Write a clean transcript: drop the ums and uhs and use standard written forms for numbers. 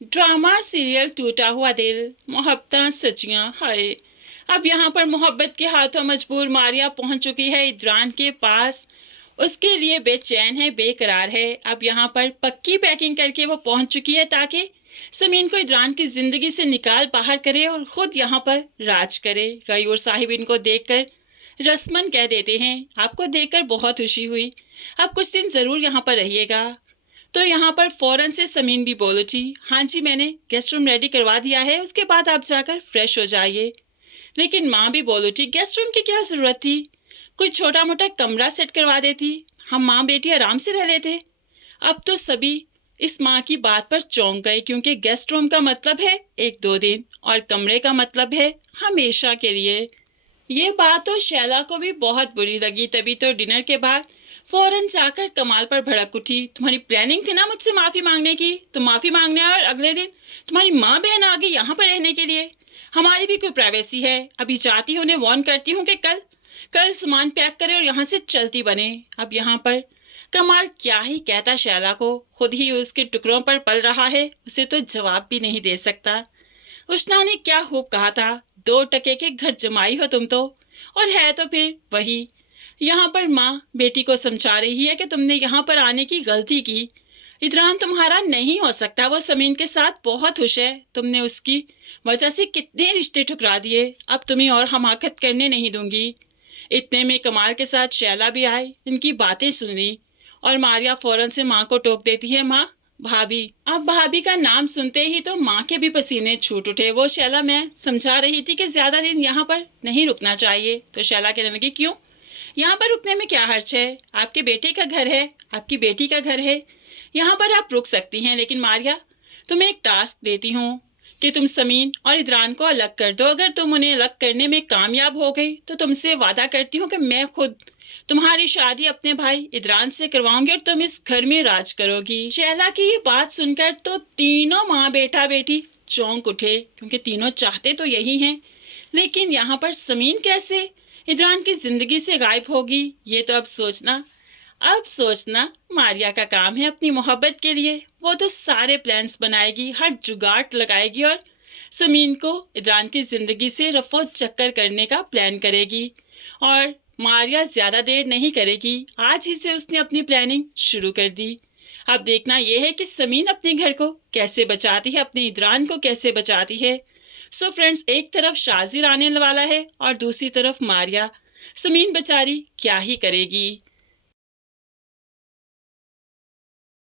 Drama serial टूटा हुआ दिल, मोहब्बतां सचियां हाय। अब यहाँ पर मोहब्बत के हाथों मजबूर मारिया पहुंच चुकी है इद्रान के पास। उसके लिए बेचैन है, बेकरार है। अब यहाँ पर पक्की पैकिंग करके वो पहुंच चुकी है ताकि समीन को इद्रान की जिंदगी से निकाल बाहर करे और खुद यहाँ पर राज करे। गयूर साहिब इनको देखकर रस्मन कह देते हैं, आपको देखकर बहुत खुशी हुई, अब कुछ दिन जरूर यहाँ पर रहिएगा। तो यहाँ पर फौरन से समीन भी बोल उठी, हाँ जी मैंने गेस्ट रूम रेडी करवा दिया है, उसके बाद आप जाकर फ्रेश हो जाइए। लेकिन माँ भी बोल उठी, गेस्ट रूम की क्या जरूरत थी, कोई छोटा मोटा कमरा सेट करवा देती, हम माँ बेटी आराम से रह लेते। अब तो सभी इस माँ की बात पर चौंक गए, क्योंकि गेस्ट रूम का मतलब है 1-2 दिन और कमरे का मतलब है हमेशा के लिए। ये बात तो शैला को भी बहुत बुरी लगी। तभी तो डिनर के बाद फौरन जाकर कमाल पर भड़क उठी, तुम्हारी प्लानिंग थी ना मुझसे माफी मांगने की, तुम माफी मांगने और अगले दिन तुम्हारी माँ बहन आ गई यहाँ पर रहने के लिए। हमारी भी कोई प्राइवेसी है। अभी जाती हूँ, उन्हें वार्न करती हूँ कि कल कल सामान पैक करे और यहाँ से चलती बने। अब यहाँ पर कमाल क्या ही कहता शैला को, खुद ही उसके टुकड़ों पर पल रहा है, उसे तो जवाब भी नहीं दे सकता। उष्णा ने क्या खूब कहा था, 2 टके के घर जमाई हो तुम तो, और है तो फिर वही। यहाँ पर माँ बेटी को समझा रही है कि तुमने यहाँ पर आने की गलती की, इद्रान तुम्हारा नहीं हो सकता, वो समीन के साथ बहुत खुश है, तुमने उसकी वजह से कितने रिश्ते ठुकरा दिए, अब तुम्हें और हमाकत करने नहीं दूंगी। इतने में कमाल के साथ शैला भी आई, इनकी बातें सुन ली और मारिया फौरन से माँ को टोक देती है, माँ भाभी। अब भाभी का नाम सुनते ही तो माँ के भी पसीने छूट उठे। वो शैला मैं समझा रही थी कि ज्यादा दिन यहाँ पर नहीं रुकना चाहिए, तो शैला कहने लगी, क्यों, यहाँ पर रुकने में क्या हर्ज है, आपके बेटे का घर है, आपकी बेटी का घर है, यहाँ पर आप रुक सकती हैं। लेकिन मारिया, तुम्हें एक टास्क देती हूँ कि तुम समीन और इद्रान को अलग कर दो। अगर तुम उन्हें अलग करने में कामयाब हो गई तो तुमसे वादा करती हूँ कि मैं खुद तुम्हारी शादी अपने भाई इद्रान से करवाऊंगी और तुम इस घर में राज करोगी। शैला की ये बात सुनकर तो तीनों माँ बेटा बेटी चौंक उठे, क्योंकि तीनों चाहते तो यही हैं। लेकिन यहाँ पर समीन कैसे इद्रान की जिंदगी से गायब होगी, ये तो अब सोचना मारिया का काम है। अपनी मोहब्बत के लिए वो तो सारे प्लान्स बनाएगी, हर जुगाड़ लगाएगी और समीन को इद्रान की जिंदगी से रफो चक्कर करने का प्लान करेगी। और मारिया ज्यादा देर नहीं करेगी, आज ही से उसने अपनी प्लानिंग शुरू कर दी। अब देखना यह है कि समीन अपने घर को कैसे बचाती है, अपने इद्रान को कैसे बचाती है। सो फ्रेंड्स, एक तरफ शाजिर आने वाला है और दूसरी तरफ मारिया। समीन बेचारी क्या ही करेगी।